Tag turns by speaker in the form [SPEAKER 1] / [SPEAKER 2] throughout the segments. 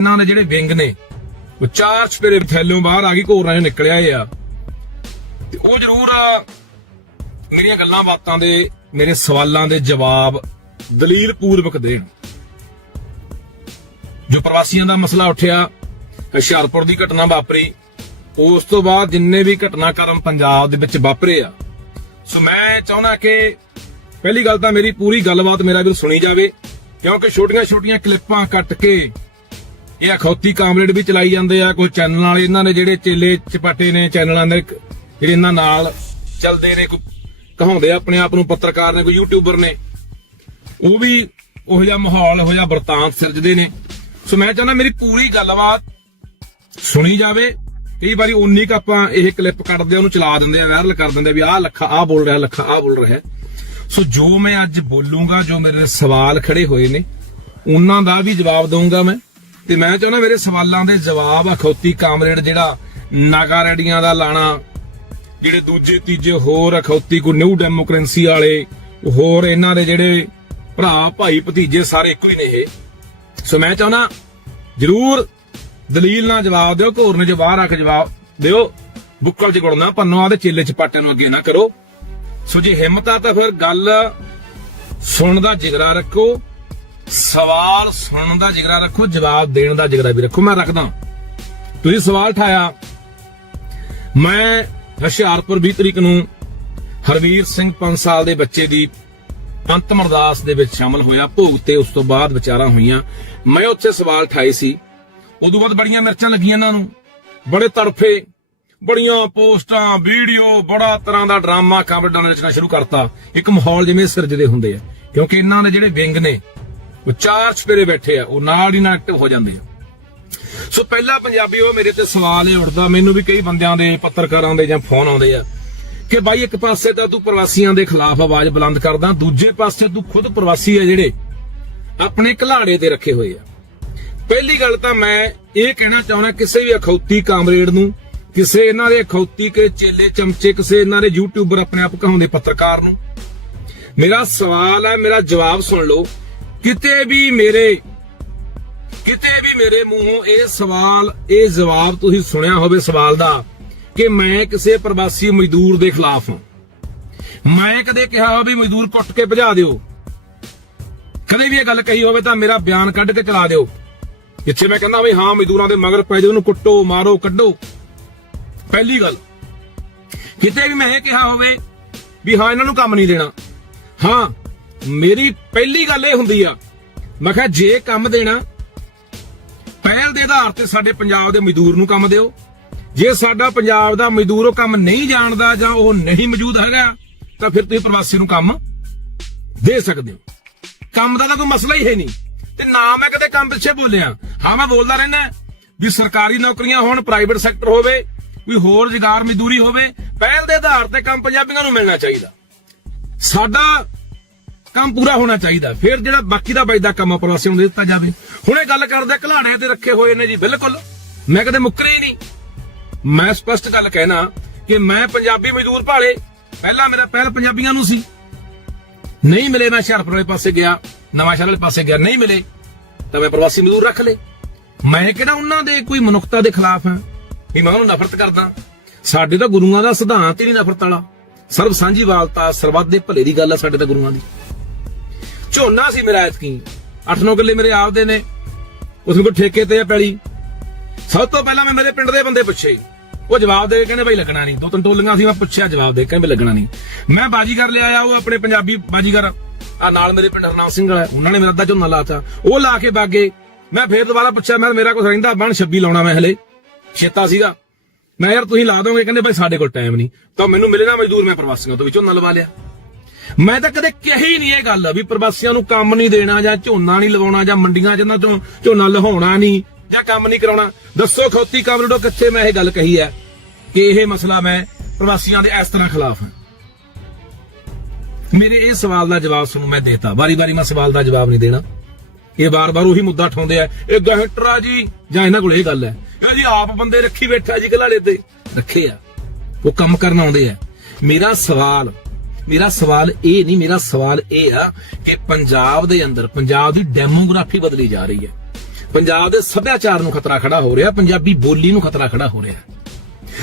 [SPEAKER 1] ਇਹਨਾਂ ਦੇ ਜਿਹੜੇ ਵਿੰਗ ਨੇ, ਉਹ ਚਾਰ ਸਪੇਰੇ ਥੈਲੋਂ ਬਾਹਰ ਆ ਗਈ, ਘੋਰਾਂ ਚੋਂ ਨਿਕਲਿਆ ਇਹ ਆ। ਤੇ ਉਹ ਜ਼ਰੂਰ ਮੇਰੀਆਂ ਗੱਲਾਂ ਬਾਤਾਂ ਦੇ, ਮੇਰੇ ਸਵਾਲਾਂ ਦੇ ਜਵਾਬ ਦਲੀਲ ਪੂਰਵਕ ਦੇਣ। ਜੋ ਪ੍ਰਵਾਸੀਆਂ ਦਾ ਮਸਲਾ ਉੱਠਿਆ, ਹੁਸ਼ਿਆਰਪੁਰ ਦੀ ਘਟਨਾ ਵਾਪਰੀ। ਉਸ ਤੋਂ ਬਾਅਦ ਜਿੰਨੇ ਵੀ ਘਟਨਾਕ੍ਰਮ ਪੰਜਾਬ ਦੇ ਵਿੱਚ ਵਾਪਰੇ ਆ, ਸੋ ਮੈਂ ਚਾਹੁੰਦਾ ਕਿ ਪਹਿਲੀ ਗੱਲ ਤਾਂ ਮੇਰੀ ਪੂਰੀ ਗੱਲਬਾਤ ਮੇਰਾ ਵੀ ਸੁਣੀ ਜਾਵੇ, ਕਿਉਂਕਿ ਛੋਟੀਆਂ-ਛੋਟੀਆਂ ਕਲਿੱਪਾਂ ਕੱਟ ਕੇ ਇਹ ਅਖੌਤੀ ਕਾਮਰੇਡ ਵੀ ਚਲਾਈ ਜਾਂਦੇ ਆ, ਕੋਈ ਚੈਨਲ ਵਾਲੇ, ਇਹਨਾਂ ਨੇ ਜਿਹੜੇ ਚੇਲੇ ਚਪਾਟੇ ਨੇ ਚੈਨਲਾਂ ਦੇ, ਜਿਹੜੇ ਇਹਨਾਂ ਨਾਲ ਚੱਲਦੇ ਨੇ, ਕੋਈ ਕਹਾਉਂਦੇ ਆਪਣੇ ਆਪ ਨੂੰ ਪੱਤਰਕਾਰ ਨੇ, ਕੋਈ ਯੂਟਿਊਬਰ ਨੇ। ਉਹ ਵੀ ਉਹ ਜਿਹਾ ਮਾਹੌਲ, ਉਹ ਜਿਹਾ ਵਰਤਾਂਤ ਸਿਰਜਦੇ ਨੇ। ਸੋ ਮੈਂ ਚਾਹੁੰਦਾ ਮੇਰੀ ਪੂਰੀ ਗੱਲਬਾਤ ਸੁਣੀ ਜਾਵੇ। ਕਈ ਵਾਰੀ ਉਨੀ ਕ ਆਪਾਂ ਇਹ ਕਲਿੱਪ ਕੱਢਦੇ ਆ, ਉਹਨੂੰ ਚਲਾ ਦਿੰਦੇ ਆ ਵਾਇਰਲ ਕਰ ਦਿੰਦੇ ਵੀ ਆਹ ਲੱਖਾ, ਆਹ ਬੋਲ ਰਿਹਾ, ਲੱਖਾ, ਆਹ ਬੋਲ ਰਿਹਾ। ਸੋ ਜੋ ਮੈਂ ਅੱਜ ਬੋਲੂਗਾ, ਜੋ ਮੇਰੇ ਸਵਾਲ ਖੜੇ ਹੋਏ ਨੇ, ਉਹਨਾਂ ਦਾ ਵੀ ਜਵਾਬ ਦਊਂਗਾ ਮੈਂ। ਤੇ ਮੈਂ ਚਾਹੁੰਦਾ ਮੇਰੇ ਸਵਾਲਾਂ ਦੇ ਜਵਾਬ ਅਖੌਤੀ ਕਾਮਰੇਡ ਜਿਹੜਾ ਨਾਗਾ ਰੈਡੀਆਂ ਦਾ ਲਾਣਾ, ਜਿਹੜੇ ਦੂਜੇ, ਤੀਜੇ ਹੋਰ ਅਖੌਤੀ ਕੋ ਨਿਊ ਡੈਮੋਕ੍ਰੇਸੀ ਵਾਲੇ, ਹੋਰ ਇਹਨਾਂ ਦੇ ਜਿਹੜੇ ਭਰਾ, ਭਾਈ, ਭਤੀਜੇ ਸਾਰੇ ਇੱਕੋ ਹੀ ਨੇ ਇਹ। ਸੋ ਮੈਂ ਚਾਹੁੰਦਾ ਜਰੂਰ ਦਲੀਲ ਨਾਲ ਜਵਾਬ ਦਿਓ ਘੋਰਨੇ ਚ ਬਾਹਰ ਆ ਕੇ ਜਵਾਬ ਦਿਓ। ਬੁੱਕਲ ਚ ਗੁੜਨਾ, ਪੰਨੋਂ ਦੇ ਚੇਲੇ ਚ ਪਾਟਿਆਂ ਨੂੰ ਅੱਗੇ ਨਾ ਕਰੋ। ਸੋ ਜੇ ਹਿੰਮਤ ਆ ਤਾਂ ਫਿਰ ਗੱਲ ਸੁਣਨ ਦਾ ਜਿਗਰਾ ਰੱਖੋ। ਸਵਾਲ ਸੁਣਨ ਦਾ ਜਿਗਰਾ ਰੱਖੋ, ਜਵਾਬ ਦੇਣ ਦਾ ਜਿਗਰਾ ਵੀ ਰੱਖੋ। ਮੈਂ ਰੱਖਦਾ ਤੁਸੀਂ ਸਵਾਲ ਠਾਇਆ। ਮੈਂ ਹੁਸ਼ਿਆਰਪੁਰ 20 ਤਰੀਕ ਨੂੰ ਹਰਵੀਰ ਸਿੰਘ 5 ਸਾਲ ਦੇ ਬੱਚੇ ਦੀ ਅੰਤਮ ਅਰਦਾਸ ਦੇ ਵਿੱਚ ਸ਼ਾਮਲ ਹੋਇਆ। ਭੋਗ ਤੇ ਉਸ ਤੋਂ ਬਾਅਦ ਵਿਚਾਰਾਂ ਹੋਈਆਂ। ਮੈਂ ਉੱਥੇ ਸਵਾਲ ਠਾਏ ਸੀ। ਉਦੋਂ ਬਾਅਦ ਬੜੀਆਂ ਮਿਰਚਾਂ ਲੱਗੀਆਂ ਇਹਨਾਂ ਨੂੰ। ਬੜੇ ਤੜਫੇ, ਬੜੀਆਂ ਪੋਸਟਾਂ, ਵੀਡੀਓ, ਬੜਾ ਤਰ੍ਹਾਂ ਦਾ ਡਰਾਮਾ ਕਾਮੇਡੀ ਰਚਨਾ ਸ਼ੁਰੂ ਕਰਤਾ। ਇੱਕ ਮਾਹੌਲ ਜਿਵੇਂ ਸਿਰਜਦੇ ਹੁੰਦੇ ਆ। ਕਿਉਂਕਿ ਇਹਨਾਂ ਦੇ ਜਿਹੜੇ ਵਿੰਗ ਨੇ ਉਹ ਚਾਰ ਸਪੇਰੇ ਬੈਠੇ ਆ, ਉਹ ਨਾਲ ਹੀ ਨਾਲ ਐਕਟਿਵ ਹੋ ਜਾਂਦੇ ਆ। ਸੋ ਪਹਿਲਾ ਪੰਜਾਬੀ ਉਹ ਮੇਰੇ ਤੇ ਸਵਾਲ ਇਹ ਉੱਠਦਾ, ਮੈਨੂੰ ਵੀ ਕਈ ਬੰਦਿਆਂ ਦੇ, ਪੱਤਰਕਾਰਾਂ ਦੇ ਜਾਂ ਫੋਨ ਆਉਂਦੇ ਆ, ਕਿ ਬਾਈ ਇੱਕ ਪਾਸੇ ਤਾਂ ਤੂੰ ਪ੍ਰਵਾਸੀਆਂ ਦੇ ਖਿਲਾਫ ਆਵਾਜ਼ ਬੁਲੰਦ ਕਰਦਾ, ਦੂਜੇ ਪਾਸੇ ਤੂੰ ਖੁਦ ਪ੍ਰਵਾਸੀ ਆ ਜਿਹੜੇ ਆਪਣੇ ਘਲਾੜੇ ਤੇ ਰੱਖੇ ਹੋਏ ਆ। ਪਹਿਲੀ ਗੱਲ ਤਾਂ ਮੈਂ ਇਹ ਕਹਿਣਾ ਚਾਹੁੰਦਾ, ਕਿਸੇ ਵੀ ਅਖੌਤੀ ਕਾਮਰੇਡ ਨੂੰ, ਕਿਸੇ ਇਹਨਾਂ ਦੇ ਅਖੌਤੀ ਕੇ ਚੇਲੇ ਚਮਚੇ, ਕਿਸੇ ਇਹਨਾਂ ਦੇ ਯੂਟਿਊਬਰ ਆਪਣੇ ਆਪ ਕਹਾਉਂਦੇ ਪੱਤਰਕਾਰ ਨੂੰ, ਮੇਰਾ ਸਵਾਲ ਹੈ, ਮੇਰਾ ਜਵਾਬ ਸੁਣ ਲਓ ਕਿਤੇ ਵੀ ਮੇਰੇ, ਕਿਤੇ ਵੀ ਮੇਰੇ ਮੂੰਹੋਂ ਇਹ ਸਵਾਲ, ਇਹ ਜਵਾਬ ਤੁਸੀਂ ਸੁਣਿਆ ਹੋਵੇ ਸਵਾਲ ਦਾ ਕਿ ਮੈਂ ਕਿਸੇ ਪ੍ਰਵਾਸੀ ਮਜ਼ਦੂਰ ਦੇ ਖਿਲਾਫ ਹਾਂ। ਮੈਂ ਕਦੇ ਕਿਹਾ ਹੋਵੇ ਮਜ਼ਦੂਰ ਕੁੱਟ ਕੇ ਭਜਾ ਦਿਓ। ਕਦੇ ਵੀ ਇਹ ਗੱਲ ਕਹੀ ਹੋਵੇ ਤਾਂ ਮੇਰਾ ਬਿਆਨ ਕੱਢ ਕੇ ਚਲਾ ਦਿਓ। ਜਿੱਥੇ ਮੈਂ ਕਹਿੰਦਾ ਵੀ ਹਾਂ, ਮਜ਼ਦੂਰਾਂ ਦੇ ਮਗਰ ਪੈ ਜਾਓ, ਉਹਨੂੰ ਕੁੱਟੋ, ਮਾਰੋ, ਕੱਢੋ। ਪਹਿਲੀ ਗੱਲ, ਕਿਤੇ ਵੀ ਮੈਂ ਇਹ ਕਿਹਾ ਹੋਵੇ ਵੀ ਹਾਂ, ਇਹਨਾਂ ਨੂੰ ਕੰਮ ਨਹੀਂ ਦੇਣਾ। ਹਾਂ ਮੇਰੀ ਪਹਿਲੀ ਗੱਲ ਇਹ ਹੁੰਦੀ ਆ, ਮੈਂ ਕਿਹਾ ਜੇ ਕੰਮ ਦੇਣਾ, ਪਹਿਲ ਦੇ ਆਧਾਰ ਤੇ ਸਾਡੇ ਪੰਜਾਬ ਦੇ ਮਜ਼ਦੂਰ ਨੂੰ ਕੰਮ ਦਿਓ। ਜੇ ਸਾਡਾ ਪੰਜਾਬ ਦਾ ਮਜ਼ਦੂਰ ਉਹ ਕੰਮ ਨਹੀਂ ਜਾਣਦਾ ਜਾਂ ਉਹ ਨਹੀਂ ਮੌਜੂਦ ਹੈਗਾ, ਤਾਂ ਫਿਰ ਤੁਸੀਂ ਪ੍ਰਵਾਸੀ ਨੂੰ ਕੰਮ ਦੇ ਸਕਦੇ ਹੋ। ਕੰਮ ਦਾ ਤਾਂ ਕੋਈ ਮਸਲਾ ਹੀ ਹੈ ਨਹੀਂ। ਤੇ ਨਾ ਮੈਂ ਕਦੇ ਕੰਮ ਪਿੱਛੇ ਬੋਲਿਆ। ਹਾਂ, ਮੈਂ ਬੋਲਦਾ ਰਹਿਣਾ ਵੀ ਸਰਕਾਰੀ ਨੌਕਰੀਆਂ ਹੋਣ, ਪ੍ਰਾਈਵੇਟ ਸੈਕਟਰ ਹੋਵੇ ਕੋਈ ਹੋਰ ਰੁਜ਼ਗਾਰ ਮਜ਼ਦੂਰੀ ਹੋਵੇ, ਪਹਿਲ ਦੇ ਆਧਾਰ ਤੇ ਕੰਮ ਪੰਜਾਬੀਆਂ ਨੂੰ ਮਿਲਣਾ ਚਾਹੀਦਾ। ਸਾਡਾ ਕੰਮ ਪੂਰਾ ਹੋਣਾ ਚਾਹੀਦਾ। ਫਿਰ ਜਿਹੜਾ ਬਾਕੀ ਦਾ ਬਚਦਾ ਕੰਮ ਆ ਪ੍ਰਵਾਸੀਆਂ ਨੂੰ ਦੇ ਦਿੱਤਾ ਜਾਵੇ। ਹੁਣ ਇਹ ਗੱਲ ਕਰਦੇ ਘਲਾੜਿਆਂ ਤੇ ਰੱਖੇ ਹੋਏ ਨੇ ਜੀ, ਬਿਲਕੁਲ। ਮੈਂ ਕਦੇ ਮੁੱਕਰੇ ਹੀ ਨਹੀਂ। ਮੈਂ ਸਪਸ਼ਟ ਗੱਲ ਕਹਿਣਾ ਕਿ ਮੈਂ ਪੰਜਾਬੀ ਮਜ਼ਦੂਰ ਭਾਲੇ, ਪਹਿਲਾਂ ਮੇਰਾ ਪਹਿਲ ਪੰਜਾਬੀਆਂ ਨੂੰ ਸੀ। ਨਹੀਂ ਮਿਲੇ, ਮੈਂ ਹੁਸ਼ਿਆਰਪੁਰ ਵਾਲੇ ਪਾਸੇ ਗਿਆ, ਨਵਾਂ ਸ਼ਹਿਰ ਵਾਲੇ ਪਾਸੇ ਗਿਆ, ਨਹੀਂ ਮਿਲੇ, ਤਾਂ ਮੈਂ ਪ੍ਰਵਾਸੀ ਮਜ਼ਦੂਰ ਰੱਖ ਲਏ। ਮੈਂ ਕਿਹੜਾ ਉਹਨਾਂ ਦੇ ਕੋਈ ਮਨੁੱਖਤਾ ਦੇ ਖਿਲਾਫ ਹਾਂ? ਵੀ ਮੈਂ ਉਹਨੂੰ ਨਫ਼ਰਤ ਕਰਦਾ। ਸਾਡੇ ਤਾਂ ਗੁਰੂਆਂ ਦਾ ਸਿਧਾਂਤ ਹੀ ਨਹੀਂ ਨਫ਼ਰਤ ਵਾਲਾ। ਸਰਬ ਸਾਂਝੀਵਾਲਤਾ ਸਰਬੱਤ ਦੇ ਭਲੇ ਦੀ ਗੱਲ ਆ ਸਾਡੇ ਤਾਂ ਗੁਰੂਆਂ ਦੀ। ਝੋਨਾ ਸੀ ਮੇਰਾ ਇਤਕੀ 8-9 ਕਿੱਲੇ ਮੇਰੇ ਆਪਦੇ ਨੇ। ਉਸ ਨੂੰ ਕੋਈ ਠੇਕੇ ਤੇ ਆ ਪੈਲੀ। ਸਭ ਤੋਂ ਪਹਿਲਾਂ ਮੈਂ ਮੇਰੇ ਪਿੰਡ ਦੇ ਬੰਦੇ ਪੁੱਛੇ। ਉਹ ਜਵਾਬ ਦੇ ਕੇ ਕਹਿੰਦੇ ਭਾਈ ਲੱਗਣਾ ਨਹੀਂ। ਦੋ ਤਿੰਨ ਟੋਲੀਆਂ ਸੀ, ਮੈਂ ਪੁੱਛਿਆ, ਜਵਾਬ ਦੇ ਕਹਿੰਦੇ, ਲੱਗਣਾ ਨਹੀਂ। ਮੈਂ ਬਾਜੀਗਰ ਲਿਆ ਆ ਉਹ ਆਪਣੇ ਪੰਜਾਬੀ ਬਾਜੀਗਰ ਆ ਨਾਲ ਮੇਰੇ ਪਿੰਡ ਹਰਨਾਮ ਸਿੰਘ ਵਾਲਾ ਉਹਨਾਂ ਨੇ ਮੇਰਾ ਅੱਧਾ ਝੋਨਾ ਲਾਤਾ। ਉਹ ਲਾ ਕੇ ਬਾਗੇ, ਮੈਂ ਫੇਰ ਦੁਬਾਰਾ ਪੁੱਛਿਆ, ਮੈਂ ਮੇਰਾ ਕੁਛ ਰਹਿੰਦਾ, ਬਣ 26 ਲਾਉਣਾ ਮੈਂ ਹਲੇ। ਛੇਤਾ ਸੀਗਾ। ਮੈਂ ਯਾਰ, ਤੁਸੀਂ ਲਾ ਦੋਗੇ? ਕਹਿੰਦੇ ਭਾਈ ਸਾਡੇ ਕੋਲ ਟਾਈਮ ਨਹੀਂ। ਤਾਂ ਮੈਨੂੰ ਮਿਲੇ ਨਾ ਮਜ਼ਦੂਰ, ਮੈਂ ਪ੍ਰਵਾਸੀਆਂ ਤੋਂ ਵੀ ਝੋਨਾ ਲਵਾ ਲਿਆ। ਮੈਂ ਤਾਂ ਕਦੇ ਕਹੀ ਨਹੀਂ ਇਹ ਗੱਲ ਵੀ ਪ੍ਰਵਾਸੀਆਂ ਨੂੰ ਕੰਮ ਨਹੀਂ ਦੇਣਾ ਜਾਂ ਝੋਨਾ ਨਹੀਂ ਲਵਾਉਣਾ ਜਾਂ ਮੰਡੀਆਂ 'ਚ ਤੋਂ ਝੋਨਾ ਲਹਾਉਣਾ ਨਹੀਂ ਜਾਂ ਕੰਮ ਨਹੀਂ ਕਰਾਉਣਾ। ਦੱਸੋ ਖੌਤੀ ਕਾਮਰੇਡੋ ਕਿੱਥੇ ਮੈਂ ਇਹ ਗੱਲ ਕਹੀ ਹੈ ਕਿ ਇਹ ਮਸਲਾ ਮੈਂ ਪ੍ਰਵਾਸੀਆਂ ਦੇ ਇਸ ਤਰ੍ਹਾਂ ਖਿਲਾਫ ਹਾਂ। ਮੇਰੇ ਇਹ ਸਵਾਲ ਦਾ ਜਵਾਬ ਤੁਹਾਨੂੰ ਮੈਂ ਦੇਤਾ। ਵਾਰੀ-ਵਾਰੀ ਮੈਂ ਸਵਾਲ ਦਾ ਜਵਾਬ ਨਹੀਂ ਦੇਣਾ। ਇਹ ਵਾਰ-ਵਾਰ ਉਹੀ ਮੁੱਦਾ ਠਾਉਂਦੇ ਆ। ਇਹ ਗਹਿਟਰਾ ਜੀ, ਜਾਂ ਇਹਨਾਂ ਕੋਲ ਇਹ ਗੱਲ ਹੈ। ਇਹ ਜੀ ਆਪ ਬੰਦੇ ਰੱਖੀ ਬੈਠਾ ਜੀ ਘਲਾੜੇ ਤੇ। ਰੱਖੇ ਆ। ਉਹ ਕੰਮ ਕਰਨ ਆਉਂਦੇ ਆ। ਮੇਰਾ ਸਵਾਲ ਮੇਰਾ ਸਵਾਲ ਇਹ ਨਹੀਂ, ਮੇਰਾ ਸਵਾਲ ਇਹ ਆ ਕਿ ਪੰਜਾਬ ਦੇ ਅੰਦਰ, ਪੰਜਾਬ ਦੀ ਡੈਮੋਗ੍ਰਾਫੀ ਬਦਲੀ ਜਾ ਰਹੀ ਹੈ। ਪੰਜਾਬ ਦੇ ਸੱਭਿਆਚਾਰ ਨੂੰ ਖਤਰਾ ਖੜਾ ਹੋ ਰਿਹਾ, ਪੰਜਾਬੀ ਬੋਲੀ ਨੂੰ ਖਤਰਾ ਖੜਾ ਹੋ ਰਿਹਾ।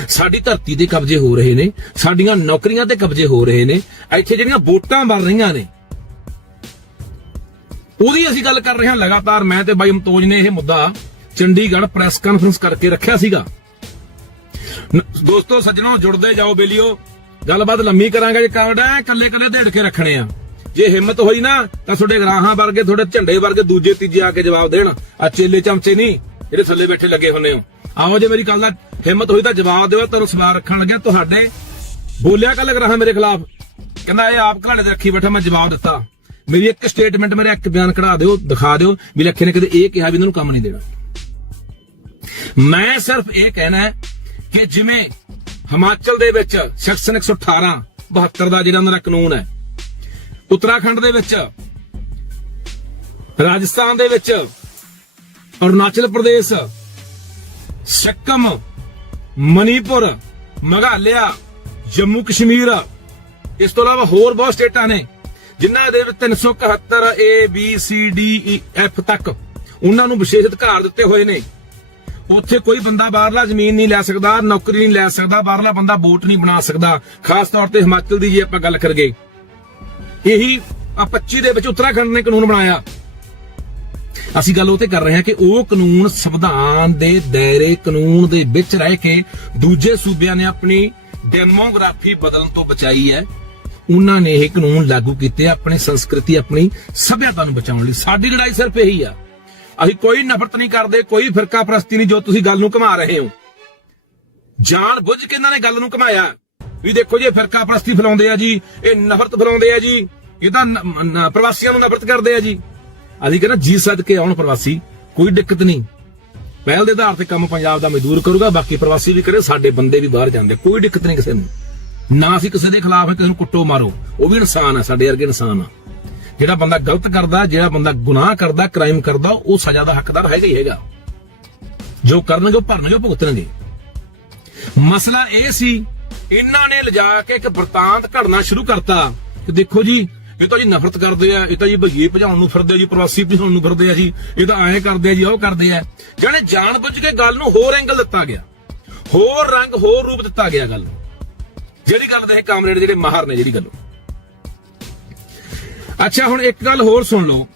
[SPEAKER 1] ਸਾਡੀ ਧਰਤੀ ਦੇ ਕਬਜ਼ੇ ਹੋ ਰਹੇ ਨੇ, ਸਾਡੀਆਂ ਨੌਕਰੀਆਂ ਤੇ ਕਬਜ਼ੇ ਹੋ ਰਹੇ ਨੇ, ਇੱਥੇ ਜਿਹੜੀਆਂ ਵੋਟਾਂ ਬਣ ਰਹੀਆਂ ਨੇ। ਉਹਦੀ ਅਸੀਂ ਗੱਲ ਕਰ ਰਹੇ ਹਾਂ, ਲਗਾਤਾਰ ਮੈਂ ਤੇ ਬਾਈ ਮਤੋਜ ਨੇ ਇਹ ਮੁੱਦਾ ਚੰਡੀਗੜ੍ਹ ਪ੍ਰੈਸ ਕਾਨਫਰੰਸ ਕਰਕੇ ਰੱਖਿਆ ਸੀਗਾ। ਦੋਸਤੋ, ਸੱਜਣੋ, ਜੁੜਦੇ ਜਾਓ ਬੇਲੀਓ। ਗੱਲਬਾਤ ਲੰਮੀ ਕਰਾਂਗੇ ਜੇ ਕਾਵੜਾ ਕੱਲੇ ਕੱਲੇ ਢੇੜ ਕੇ ਰੱਖਣੇ ਆ। ਜੇ ਹਿੰਮਤ ਹੋਈ ਨਾ, ਤਾਂ ਤੁਹਾਡੇ ਗਰਾਹਾਂ ਵਰਗੇ, ਤੁਹਾਡੇ ਝੰਡੇ ਵਰਗੇ ਦੂਜੇ, ਤੀਜੇ ਆ ਕੇ ਜਵਾਬ ਦੇਣ। ਆ ਚੇਲੇ ਚਮਚੇ ਨਹੀਂ, ਜਿਹੜੇ ਥੱਲੇ ਬੈਠੇ ਲੱਗੇ ਹੁੰਨੇ ਹੋ। ਆਓ ਜੇ ਮੇਰੀ ਗੱਲ ਦਾ ਹਿੰਮਤ ਹੋਈ ਤਾਂ ਜਵਾਬ ਦਿਓ, ਤੁਹਾਨੂੰ ਸਵਾਲ ਰੱਖਣ ਲੱਗਿਆ ਤੁਹਾਡੇ। ਬੋਲਿਆ ਕੱਲ ਗਰਾਹਾਂ ਮੇਰੇ ਖਿਲਾਫ। ਕਹਿੰਦਾ ਇਹ ਆਪ ਘਰਾੜੇ ਤੇ ਰੱਖੀ ਬੈਠਾ, ਮੈਂ ਜਵਾਬ ਦਿੱਤਾ। ਮੇਰੀ ਇੱਕ ਸਟੇਟਮੈਂਟ ਮੇਰਾ ਇੱਕ ਬਿਆਨ ਕਢਾ ਦਿਓ, ਦਿਖਾ ਦਿਓ। ਵੀ ਲੱਖੇ ਨੇ ਕਦੇ ਇਹ ਕਿਹਾ ਵੀ ਇਹਨਾਂ ਨੂੰ ਕੰਮ ਨਹੀਂ ਦੇਣਾ। ਮੈਂ ਸਿਰਫ ਇਹ ਕਹਿਣਾ ਹੈ ਕਿ ਜਿਵੇਂ ਹਿਮਾਚਲ ਦੇ ਵਿੱਚ ਸੈਕਸ਼ਨ 118 72 ਦਾ ਜਿਹੜਾ ਉਹਨਾਂ ਦਾ ਕਾਨੂੰਨ ਹੈ। ਉੱਤਰਾਖੰਡ ਦੇ ਵਿੱਚ, ਰਾਜਸਥਾਨ ਦੇ ਵਿੱਚ, ਅਰੁਣਾਚਲ ਪ੍ਰਦੇਸ਼, ਸਿੱਕਮ, ਮਨੀਪੁਰ, ਮੇਘਾਲਿਆ, ਜੰਮੂ ਕਸ਼ਮੀਰ, ਇਸ ਤੋਂ ਇਲਾਵਾ ਹੋਰ ਬਹੁਤ ਸਟੇਟਾਂ ਨੇ, ਜਿਨ੍ਹਾਂ ਦੇ ਵਿੱਚ 371 A B C D E F ਤੱਕ ਉਹਨਾਂ ਨੂੰ ਵਿਸ਼ੇਸ਼ ਅਧਿਕਾਰ ਦਿੱਤੇ ਹੋਏ ਨੇ। ਉੱਥੇ ਕੋਈ ਬੰਦਾ ਬਾਹਰਲਾ ਜ਼ਮੀਨ ਨਹੀਂ ਲੈ ਸਕਦਾ, ਨੌਕਰੀ ਨਹੀਂ ਲੈ ਸਕਦਾ, ਬਾਹਰਲਾ ਬੰਦਾ ਵੋਟ ਨਹੀਂ ਬਣਾ ਸਕਦਾ। ਖਾਸ ਤੌਰ ਤੇ ਹਿਮਾਚਲ ਦੀ ਜੇ ਆਪਾਂ ਗੱਲ ਕਰੀਏ। ਇਹੀ ਆ 25 ਦੇ ਵਿੱਚ ਉੱਤਰਾਖੰਡ ਨੇ ਕਾਨੂੰਨ ਬਣਾਇਆ। ਅਸੀਂ ਗੱਲ ਉਹ ਤੇ ਕਰ ਰਹੇ ਹਾਂ ਕਿ ਉਹ ਕਾਨੂੰਨ ਸੰਵਿਧਾਨ ਦੇ ਦਾਇਰੇ ਕਾਨੂੰਨ ਦੇ ਵਿੱਚ ਰਹਿ ਕੇ ਦੂਜੇ ਸੂਬਿਆਂ ਨੇ ਆਪਣੀ ਡੈਮੋਗ੍ਰਾਫੀ ਬਦਲਣ ਤੋਂ ਬਚਾਈ ਹੈ। ਉਹਨਾਂ ਨੇ ਇਹ ਕਾਨੂੰਨ ਲਾਗੂ ਕੀਤੇ ਆ ਆਪਣੀ ਸੰਸਕ੍ਰਿਤੀ, ਆਪਣੀ ਸਭਿਅਤਾ ਨੂੰ ਬਚਾਉਣ ਲਈ। ਸਾਡੀ ਲੜਾਈ ਸਿਰਫ ਇਹੀ ਆ। ਅਸੀਂ ਕੋਈ ਨਫ਼ਰਤ ਨਹੀਂ ਕਰਦੇ, ਕੋਈ ਫਿਰਕਾ ਪ੍ਰਸਤੀ ਨਹੀਂ ਜੋ ਤੁਸੀਂ ਗੱਲ ਨੂੰ ਘੁਮਾ ਰਹੇ ਹੋ। ਜਾਣ ਬੁੱਝ ਕੇ ਇਹਨਾਂ ਨੇ ਗੱਲ ਨੂੰ ਘੁਮਾਇਆ। ਵੀ ਦੇਖੋ ਜੀ ਫਿਰਕਾ ਪ੍ਰਸਤੀ ਫੈਲਾਉਂਦੇ ਆ ਜੀ, ਇਹ ਨਫ਼ਰਤ ਫੈਲਾਉਂਦੇ ਆ ਜੀ, ਇਹ ਤਾਂ ਪ੍ਰਵਾਸੀਆਂ ਨੂੰ ਨਫ਼ਰਤ ਕਰਦੇ ਆ ਜੀ। ਅਸੀਂ ਕਹਿੰਦਾ ਜੀ ਸਦਕੇ ਆਉਣ ਪ੍ਰਵਾਸੀ, ਕੋਈ ਦਿੱਕਤ ਨਹੀਂ। ਪਹਿਲ ਦੇ ਆਧਾਰ ਤੇ ਕੰਮ ਪੰਜਾਬ ਦਾ ਮਜ਼ਦੂਰ ਕਰੂਗਾ, ਬਾਕੀ ਪ੍ਰਵਾਸੀ ਵੀ ਕਰੇ, ਸਾਡੇ ਬੰਦੇ ਵੀ ਬਾਹਰ ਜਾਂਦੇ ਕੋਈ ਦਿੱਕਤ ਨਹੀਂ ਕਿਸੇ ਨੂੰ। ਨਾ ਅਸੀਂ ਕਿਸੇ ਦੇ ਖਿਲਾਫ ਕਿਸੇ ਨੂੰ ਕੁੱਟੋ ਮਾਰੋ, ਉਹ ਵੀ ਇਨਸਾਨ ਆ, ਸਾਡੇ ਵਰਗੇ ਇਨਸਾਨ ਆ। ਜਿਹੜਾ ਬੰਦਾ ਗਲਤ ਕਰਦਾ, ਜਿਹੜਾ ਬੰਦਾ ਗੁਨਾਹ ਕਰਦਾ ਕ੍ਰਾਈਮ ਕਰਦਾ, ਉਹ ਸਜ਼ਾ ਦਾ ਹੱਕਦਾਰ ਹੈਗਾ ਹੀ ਹੈਗਾ। ਜੋ ਕਰਨਗੇ ਉਹ ਭਰਨਗੇ ਉਹ ਭੁਗਤਣਗੇ ਮਸਲਾ ਇਹ ਸੀ, ਇਹਨਾਂ ਨੇ ਲਿਜਾ ਕੇ ਇੱਕ ਵਰਤਾਂਤ ਘੜਨਾ ਸ਼ੁਰੂ ਕਰਤਾ। ਕਿ ਦੇਖੋ ਜੀ, ਇਹ ਤਾਂ ਜੀ ਨਫ਼ਰਤ ਕਰਦੇ ਆ, ਇਹ ਤਾਂ ਜੀ ਭਈਏ ਭਜਾਉਣ ਨੂੰ ਫਿਰਦੇ ਆ ਜੀ, ਪ੍ਰਵਾਸੀ ਭਜਾਉਣ ਨੂੰ ਫਿਰਦੇ ਆ ਜੀ, ਇਹ ਤਾਂ ਐਂ ਕਰਦੇ ਆ ਜੀ, ਉਹ ਕਰਦੇ ਆ। ਜਾਣੇ ਜਾਣ ਬੁੱਝ ਕੇ ਗੱਲ ਨੂੰ ਹੋਰ ਐਂਗਲ ਦਿੱਤਾ ਗਿਆ। ਹੋਰ ਰੰਗ, ਹੋਰ ਰੂਪ ਦਿੱਤਾ ਗਿਆ ਗੱਲ ਜਿਹੜੀ ਗੱਲ ਦੇ ਕਾਮਰੇਡ ਜਿਹੜੇ ਮਾਹਰ ਨੇ, ਜਿਹੜੀ ਗੱਲ ਅੱਛਾ, ਹੁਣ ਇੱਕ ਗੱਲ ਹੋਰ ਸੁਣ ਲਓ।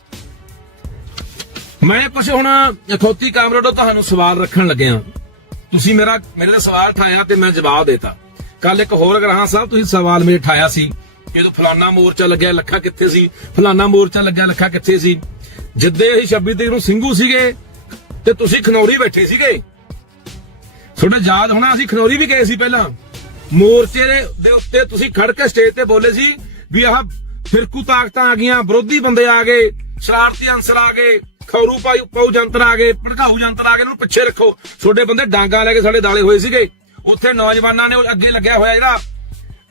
[SPEAKER 1] ਮੈਂ ਕੁਝ ਹੁਣ ਅਖੌਤੀ ਕਾਮਰੇਡੋ ਤੁਹਾਨੂੰ ਸਵਾਲ ਰੱਖਣ ਲੱਗਿਆ ਤੁਸੀਂ ਮੇਰਾ, ਮੇਰੇ ਤੇ ਸਵਾਲ ਠਾਇਆ ਤੇ ਮੈਂ ਜਵਾਬ ਦੇਤਾ। ਕੱਲ ਇੱਕ ਹੋਰ ਗ੍ਰਾਹਾਂ ਸਾਹਿਬ, ਤੁਸੀਂ ਸਵਾਲ ਮੇਰੇ ਠਾਇਆ ਸੀ, ਜਦੋਂ ਫਲਾਨਾ ਮੋਰਚਾ ਲੱਗਿਆ, ਲੱਖਾ ਕਿੱਥੇ ਸੀ? ਫਲਾਨਾ ਮੋਰਚਾ ਲੱਗਿਆ, ਲੱਖਾ ਕਿੱਥੇ ਸੀ? ਜਿੱਦੇ ਅਸੀਂ 26 ਤਰੀਕ ਨੂੰ ਸਿੰਘੂ ਸੀਗੇ, ਤੇ ਤੁਸੀਂ ਖਨੌਰੀ ਬੈਠੇ ਸੀਗੇ। ਤੁਹਾਡਾ ਯਾਦ ਹੋਣਾ, ਅਸੀਂ ਖਨੌਰੀ ਵੀ ਗਏ ਸੀ ਪਹਿਲਾਂ। ਮੋਰਚੇ ਦੇ ਉੱਤੇ ਤੁਸੀਂ ਖੜ ਕੇ ਸਟੇਜ ਤੇ ਬੋਲੇ ਸੀ ਵੀ ਆਹ ਫਿਰਕੂ ਤਾਕਤਾਂ ਆ ਗਈਆਂ, ਵਿਰੋਧੀ ਬੰਦੇ ਆ ਗਏ, ਸ਼ਰਾਰਤੀ ਅੰਸਰ ਆ ਗਏ, ਖੌਰੂ ਪਾਉ ਪਾਉ ਜੰਤਰ ਆ ਗਏ, ਭੜਕਾਊ ਜੰਤਰ ਆ ਗਏ, ਇਹਨੂੰ ਪਿੱਛੇ ਰੱਖੋ। ਤੁਹਾਡੇ ਬੰਦੇ ਡਾਂਗਾ ਲੈ ਕੇ ਸਾਡੇ ਦਾਲੇ ਹੋਏ ਸੀਗੇ। ਉੱਥੇ ਨੌਜਵਾਨਾਂ ਨੇ ਅੱਗੇ ਲੱਗਿਆ ਹੋਇਆ ਜਿਹੜਾ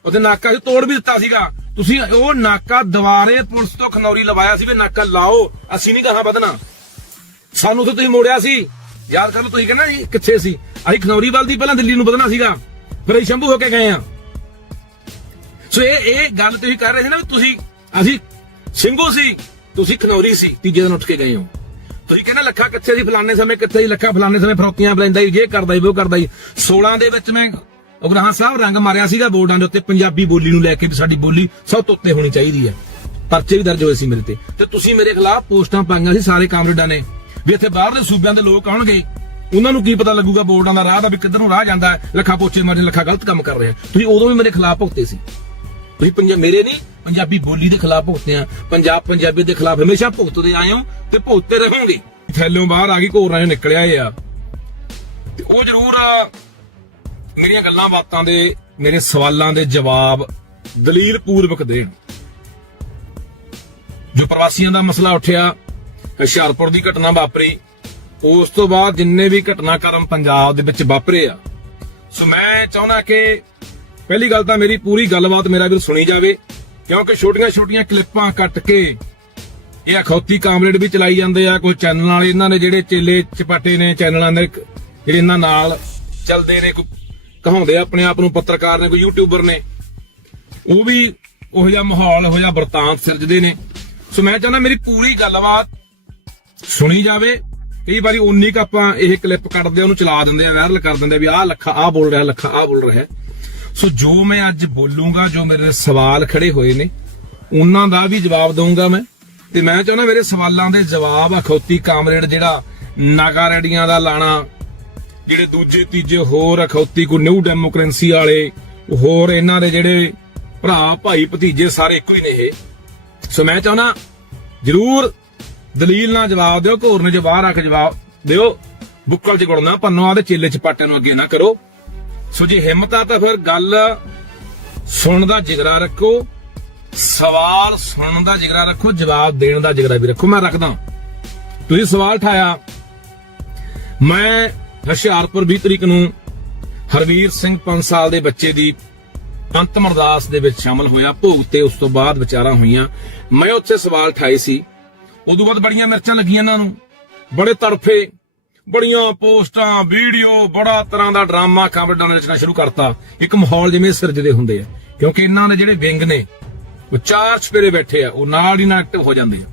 [SPEAKER 1] ਉਹਦੇ ਨਾਕਾ ਸੀ, ਤੋੜ ਵੀ ਦਿੱਤਾ ਸੀਗਾ। ਤੁਸੀਂ ਉਹ ਨਾਕਾ ਦੁਬਾਰੇ ਪੁਲਿਸ ਤੋਂ ਖਨੌਰੀ ਲਵਾਇਆ ਸੀ ਵੀ ਨਾਕਾ ਲਾਓ, ਅਸੀਂ ਨਹੀਂ ਕਹਾ ਵਧਣਾ। ਸਾਨੂੰ ਤਾਂ ਤੁਸੀਂ ਮੋੜਿਆ ਸੀ। ਯਾਦ ਕਰ ਲਓ, ਤੁਸੀਂ ਕਹਿੰਦਾ ਜੀ ਕਿੱਥੇ ਸੀ? ਅਸੀਂ ਖਨੌਰੀ ਵੱਲ ਦੀ ਪਹਿਲਾਂ ਦਿੱਲੀ ਨੂੰ ਵਧਣਾ ਸੀਗਾ। ਫਿਰ ਅਸੀਂ ਸ਼ੰਭੂ ਹੋ ਕੇ ਗਏ ਆ ਸੋ ਇਹ ਇਹ ਗੱਲ ਤੁਸੀਂ ਕਰ ਰਹੇ ਸੀ ਨਾ ਵੀ ਤੁਸੀਂ ਅਸੀਂ ਸਿੰਘੂ ਸੀ, ਤੁਸੀਂ ਖਨੌਰੀ ਸੀ, ਤੀਜੇ ਦਿਨ ਉੱਠ ਕੇ ਗਏ ਹੋ। ਤੁਸੀਂ ਕਹਿੰਦਾ ਲੱਖਾ ਕਿੱਥੇ ਸੀ ਫਲਾਣੇ ਸਮੇਂ, ਕਿੱਥੇ ਸੀ ਲੱਖਾ ਫਲਾਣੇ ਸਮੇਂ ਫਰੋਤੀਆਂ ਬਲੈਂਦਾ ਹੀ ਇਹ ਕਰਦਾ ਹੀ ਉਹ ਕਰਦਾ ਹੀ 16 ਦੇ ਵਿੱਚ ਮੈਂ ਉਗਰਾਹਾਂ ਸਾਹਿਬ ਰੰਗ ਮਾਰਿਆ ਸੀਗਾ ਬੋਰਡਾਂ ਦੇ ਉੱਤੇ, ਪੰਜਾਬੀ ਬੋਲੀ ਨੂੰ ਲੈ ਕੇ ਵੀ ਸਾਡੀ ਬੋਲੀ ਸਭ ਤੋਂ ਉੱਤੇ ਹੋਣੀ ਚਾਹੀਦੀ ਹੈ। ਪਰਚੇ ਵੀ ਦਰਜ ਹੋਏ ਸੀ ਮੇਰੇ ਤੇ। ਤੇ ਤੁਸੀਂ ਮੇਰੇ ਖਿਲਾਫ ਪੋਸਟਾਂ ਪਾਈਆਂ ਸੀ ਸਾਰੇ ਕਾਮਰੇਡਾਂ ਨੇ। ਵੀ ਇੱਥੇ ਬਾਹਰਲੇ ਸੂਬਿਆਂ ਦੇ ਲੋਕ ਆਉਣਗੇ, ਉਹਨਾਂ ਨੂੰ ਕੀ ਪਤਾ ਲੱਗੂਗਾ ਬੋਰਡਾਂ ਦਾ ਰਾਹ ਦਾ ਵੀ ਕਿੱਧਰ ਨੂੰ ਰਾਹ ਜਾਂਦਾ ਹੈ, ਲੱਖਾ ਪੋਚੇ ਮਾਰੇ ਲੱਖਾ ਗਲਤ ਕੰਮ ਕਰ ਰਿਹਾ ਤੁਸੀਂ ਉਦੋਂ ਵੀ ਮੇਰੇ ਖਿਲਾਫ ਭੁਗਤੇ ਸੀ। ਤੁਸੀਂ ਪੰਜਾਬ ਮੇਰੇ ਨਹੀਂ, ਪੰਜਾਬੀ ਬੋਲੀ ਦੇ ਖਿਲਾਫ ਭੁਗਤੇ ਆ। ਪੰਜਾਬ ਪੰਜਾਬੀ ਦੇ ਖਿਲਾਫ ਹਮੇਸ਼ਾ ਭੁਗਤਦੇ ਆਏ ਹੋ ਤੇ ਭੁਗਤਦੇ ਰਹੋਗੇ। ਥੈਲੋਂ ਬਾਹਰ ਆ ਗਈ ਘੋਰਾਂ ਚੋਂ ਨਿਕਲਿਆ ਇਹ ਆ। ਤੇ ਉਹ ਜ਼ਰੂਰ, ਮੇਰੀਆਂ ਗੱਲਾਂ ਬਾਤਾਂ ਦੇ, ਮੇਰੇ ਸਵਾਲਾਂ ਦੇ ਜਵਾਬ ਦਲੀਲ ਪੂਰਵਕ ਦੇਣ। ਜੋ ਪ੍ਰਵਾਸੀਆਂ ਦਾ ਮਸਲਾ ਉੱਠਿਆ, ਹੁਸ਼ਿਆਰਪੁਰ ਦੀ ਘਟਨਾ ਵਾਪਰੀ। ਉਸ ਤੋਂ ਬਾਅਦ ਜਿੰਨੇ ਵੀ ਘਟਨਾਕ੍ਰਮ ਪੰਜਾਬ ਦੇ ਵਿੱਚ ਵਾਪਰੇ ਆ। ਸੋ ਮੈਂ ਚਾਹੁੰਦਾ ਕਿ ਪਹਿਲੀ ਗੱਲ ਤਾਂ ਮੇਰੀ ਪੂਰੀ ਗੱਲਬਾਤ ਮੇਰਾ ਵੀਰ ਸੁਣੀ ਜਾਵੇ ਕਿਉਂਕਿ ਛੋਟੀਆਂ-ਛੋਟੀਆਂ ਕਲਿੱਪਾਂ ਕੱਟ ਕੇ ਇਹ ਅਖੌਤੀ ਕਾਮਰੇਡ ਵੀ ਚਲਾਈ ਜਾਂਦੇ ਆ ਕੋਈ ਚੈਨਲ ਵਾਲੇ ਇਹਨਾਂ ਦੇ ਜਿਹੜੇ ਚੇਲੇ ਚਪਾਟੇ ਨੇ ਚੈਨਲਾਂ ਦੇ ਜਿਹੜੇ ਇਹਨਾਂ ਨਾਲ ਚੱਲਦੇ ਨੇ ਕੋਈ ਕਹਾਉਂਦੇ ਆਪਣੇ ਆਪ ਨੂੰ ਪੱਤਰਕਾਰ ਨੇ ਕੋਈ ਯੂਟਿਊਬਰ ਨੇ ਉਹ ਵੀ ਉਹੋ ਜਿਹਾ ਮਾਹੌਲ ਉਹੋ ਜਿਹਾ ਵਰਤਾਂਤ ਸਿਰਜਦੇ ਨੇ। ਸੋ ਮੈਂ ਚਾਹੁੰਦਾ ਮੇਰੀ ਪੂਰੀ ਗੱਲਬਾਤ ਸੁਣੀ ਜਾਵੇ ਕਈ ਵਾਰੀ ਉਨੀ ਕ ਆਪਾਂ ਇਹ ਕਲਿੱਪ ਕੱਢਦੇ ਆ, ਉਹਨੂੰ ਚਲਾ ਦਿੰਦੇ ਆ ਵਾਇਰਲ ਕਰ ਦਿੰਦੇ ਵੀ ਆਹ ਲੱਖਾ ਆਹ ਬੋਲ ਰਿਹਾ ਲੱਖਾ ਆਹ ਬੋਲ ਰਿਹਾ। ਸੋ ਜੋ ਮੈਂ ਅੱਜ ਬੋਲੂੰਗਾ, ਜੋ ਮੇਰੇ ਸਵਾਲ ਖੜੇ ਹੋਏ ਨੇ, ਉਹਨਾਂ ਦਾ ਵੀ ਜਵਾਬ ਦਊਂਗਾ ਮੈਂ। ਤੇ ਮੈਂ ਚਾਹੁੰਦਾ ਮੇਰੇ ਸਵਾਲਾਂ ਦੇ ਜਵਾਬ ਅਖੌਤੀ ਕਾਮਰੇਡ ਜਿਹੜਾ ਨਾਗਾਰੈਡੀ ਦਾ ਲਾਣਾ, ਜਿਹੜੇ ਦੂਜੇ, ਤੀਜੇ ਹੋਰ ਅਖੌਤੀ ਕੋ ਨਿਊ ਡੈਮੋਕ੍ਰੇਸੀ ਵਾਲੇ, ਹੋਰ ਇਹਨਾਂ ਦੇ ਜਿਹੜੇ ਭਰਾ, ਭਾਈ, ਭਤੀਜੇ ਸਾਰੇ ਇੱਕੋ ਹੀ ਨੇ ਇਹ। ਸੋ ਮੈਂ ਚਾਹੁੰਦਾ ਜਰੂਰ ਦਲੀਲ ਨਾਲ ਜਵਾਬ ਦਿਓ, ਘੋਰ ਨੇ ਜੇ ਬਾਹਰ ਆ ਕੇ ਜਵਾਬ ਦਿਓ, ਬੁੱਕਲ ਚ ਗੁੜਨਾ ਪੰਨੋਂ ਦੇ ਚੇਲੇ ਚ ਪਾਟਿਆਂ ਨੂੰ ਅੱਗੇ ਨਾ ਕਰੋ। ਸੋ ਜੇ, ਹਿੰਮਤ ਆ ਤਾਂ ਫਿਰ ਗੱਲ ਸੁਣਨ ਦਾ ਜਿਗਰਾ ਰੱਖੋ, ਸਵਾਲ ਸੁਣਨ ਦਾ ਜਿਗਰਾ ਰੱਖੋ, ਜਵਾਬ ਦੇਣ ਦਾ ਜਿਗਰਾ ਵੀ ਰੱਖੋ। ਮੈਂ ਰੱਖਦਾ ਤੁਸੀਂ ਸਵਾਲ ਠਾਇਆ। ਮੈਂ ਹੁਸ਼ਿਆਰਪੁਰ 20 ਤਰੀਕ ਨੂੰ ਹਰਵੀਰ ਸਿੰਘ 5 ਸਾਲ ਦੇ ਬੱਚੇ ਦੀ ਅੰਤਮ ਅਰਦਾਸ ਦੇ ਵਿੱਚ ਸ਼ਾਮਲ ਹੋਇਆ। ਭੋਗ ਤੇ ਉਸ ਤੋਂ ਬਾਅਦ ਵਿਚਾਰਾਂ ਹੋਈਆਂ। ਮੈਂ ਉੱਥੇ ਸਵਾਲ ਠਾਏ ਸੀ। ਉਦੋਂ ਬਾਅਦ ਬੜੀਆਂ ਮਿਰਚਾਂ ਲੱਗੀਆਂ ਇਹਨਾਂ ਨੂੰ। ਬੜੇ ਤੜਫੇ ਬੜੀਆਂ ਪੋਸਟਾਂ, ਵੀਡੀਓ, ਬੜਾ ਤਰ੍ਹਾਂ ਦਾ ਡਰਾਮਾ ਕਾਮੇਡੀ ਰਚਨਾ ਸ਼ੁਰੂ ਕਰਤਾ। ਇੱਕ ਮਾਹੌਲ ਜਿਵੇਂ ਸਿਰਜਦੇ ਹੁੰਦੇ ਆ, ਕਿਉਂਕਿ ਇਹਨਾਂ ਦੇ ਜਿਹੜੇ ਵਿੰਗ ਨੇ, ਉਹ ਚਾਰ ਸਪੇਰੇ ਬੈਠੇ ਆ, ਉਹ ਨਾਲ ਹੀ ਨਾਲ ਐਕਟਿਵ ਹੋ ਜਾਂਦੇ ਆ।